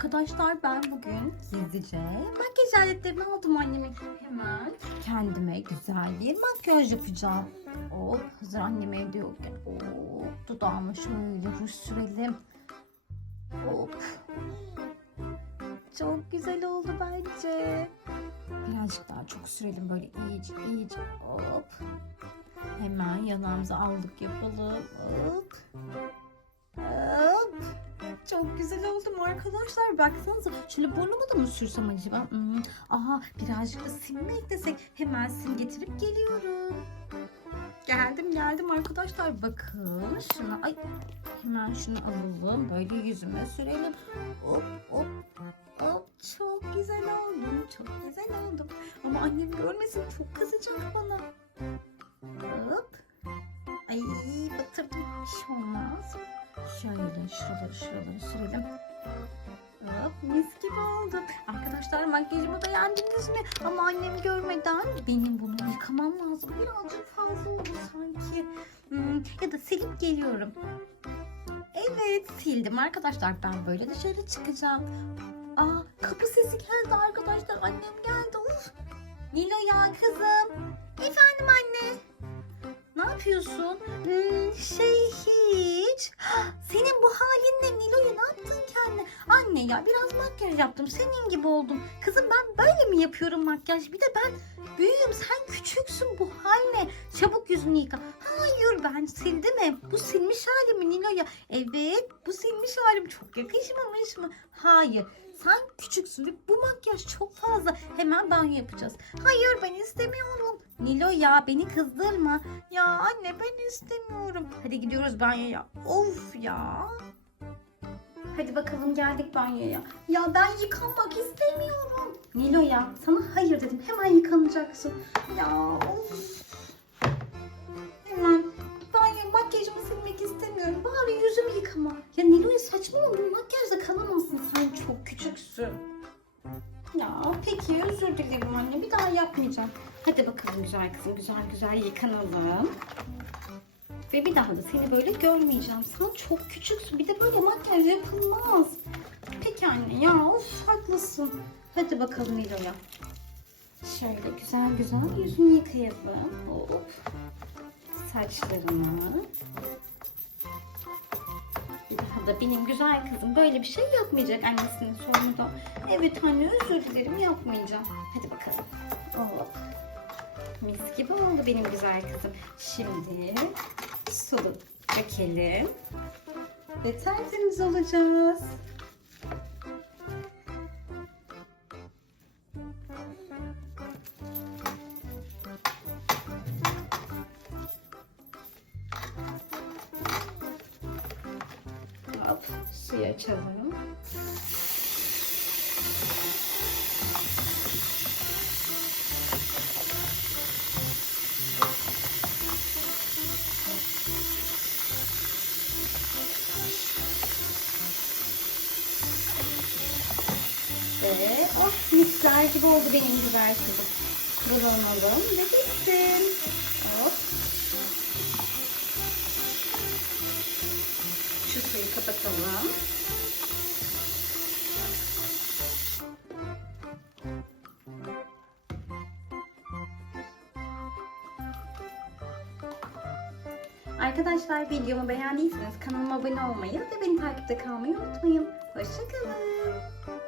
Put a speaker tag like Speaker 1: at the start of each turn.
Speaker 1: Arkadaşlar ben bugün gizlice makyaj aletlerini aldım anneme. Hemen kendime güzel bir makyaj yapacağım. Hop hazır annem evde yokken. Hop dudağıma şöyle ruj sürelim. Hop. Çok güzel oldu bence. Birazcık daha çok sürelim böyle iyice iyice. Hop. Hemen yanağımıza aldık yapalım. Hop. Çok güzel oldum arkadaşlar. Baksanıza. Şöyle burnuma da mı sürsem acaba? Hmm. Aha birazcık da sim mi eklesek? Hemen sim getirip geliyorum. Geldim geldim arkadaşlar. Bakın şuna. Ay hemen şunu alalım. Böyle yüzüme sürelim. Hop hop hop. Çok güzel oldum. Çok güzel oldum. Ama annem görmesin çok kızacak bana. Hop. Ay batırdım. Şey olmaz. Şöyle şuraları şuraları sürelim. Hop mis gibi oldu. Arkadaşlar makyajımı beğendiniz mi? Ama annem görmeden benim bunu yıkamam lazım. Birazcık fazla oldu sanki. Hmm, ya da silip geliyorum. Evet sildim arkadaşlar. Ben böyle dışarı çıkacağım. Aa kapı sesi geldi arkadaşlar. Annem geldi. Uf. Nilo ya kızım. Efendim anne. Ne yapıyorsun? Hmm, şey hiç. Hah, Senin bu halin ne Nilo'ya ne yaptın kendine? Anne ya biraz makyaj yaptım. Senin gibi oldum. Kızım ben böyle mi yapıyorum makyaj? Bir de ben büyüğüm. Sen küçüksün bu hal ne? Çabuk yüzünü yıka. Hayır ben sildim hep. Bu silmiş halim Nilo'ya. Evet bu silmiş halim. Çok yakışmamış mı? Hayır. Sen küçüksün bu makyaj çok fazla. Hemen banyo yapacağız. Hayır ben istemiyorum. Nilo ya beni kızdırma. Ya anne ben istemiyorum. Hadi gidiyoruz banyoya. Of ya. Hadi bakalım geldik banyoya. Ya ben yıkanmak istemiyorum. Nilo ya sana hayır dedim. Hemen yıkanacaksın. Ya of. Küçüksün. Ya peki özür dilerim anne. Bir daha yapmayacağım. Hadi bakalım güzel kızım. Güzel güzel yıkanalım. Ve bir daha da seni böyle görmeyeceğim. Sen çok küçüksün. Bir de böyle makyaj yapılmaz. Peki anne ya of haklısın. Hadi bakalım Nilo'ya. Şöyle güzel güzel yüzünü yıkayalım. Hop. Saçlarını. Da benim güzel kızım böyle bir şey yapmayacak annesinin sonunda. Evet anne özür dilerim yapmayacağım. Hadi bakalım. Hop. Mis gibi oldu benim güzel kızım. Şimdi sulu dökelim. Ve tertemiz olacağız. Hop suyu açalım. Ve oh mikser gibi oldu benim güzel kızım. Kullanalım ve bitsin. Şu suyu kapatalım. Arkadaşlar videomu beğendiyseniz kanalıma abone olmayı ve beni takipte kalmayı unutmayın. Hoşçakalın.